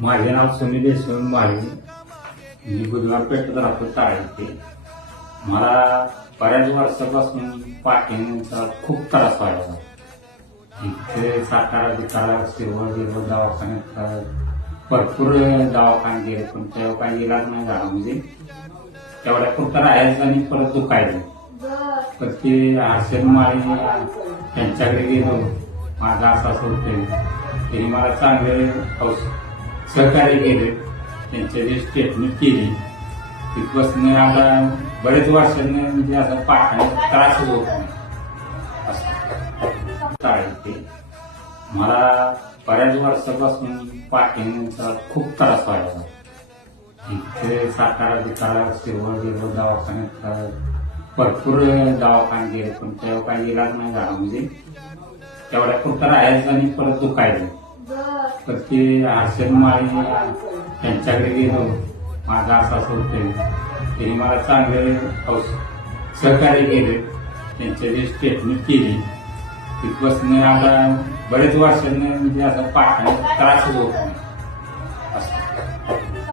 माझे नाव सुनील यशवंत माळी. मी बुधवार पेठेत राहतो ताळे. मला बऱ्याच वर्षापासून पाठीचा खूप त्रास व्हायचा. इथे सातारा बितारा शिरवळ गिरवळ दवाखान्यात भरपूर दवाखाने गेले, पण तेव्हा काही इलाज नाही झाला. म्हणजे तेवढ्या पुरता राहायचं आणि परत दुखायचं. तर ते हर्षद माळी त्यांच्याकडे गेलो. माझं असं होतं, त्यांनी मला चांगले सहकार्य केले. त्यांच्या जे ट्रीटमेंट केली तिथपासून आता बरेच वर्षांनी म्हणजे असं पाठाने त्रास होत नाही. मला बऱ्याच वर्षापासून पाठीचा खूप त्रास व्हायचा. इथे सातारा बितारा शिरवळ गिरवळ दवाखान्यात भरपूर दवाखाने गेले, पण तेव्हा काही इलाज नाही झाला. म्हणजे तेवढ्या पुरता राहायचं आणि परत दुखायचं. तर ते हर्षद माळी त्यांच्याकडे गेलो. माझं असं होतं, त्यांनी मला चांगले सहकार्य केले. त्यांच्या जे ट्रीटमेंट केली तिथपासून आता बरेच वर्षांनी म्हणजे असं पाठाने त्रास होत नाही.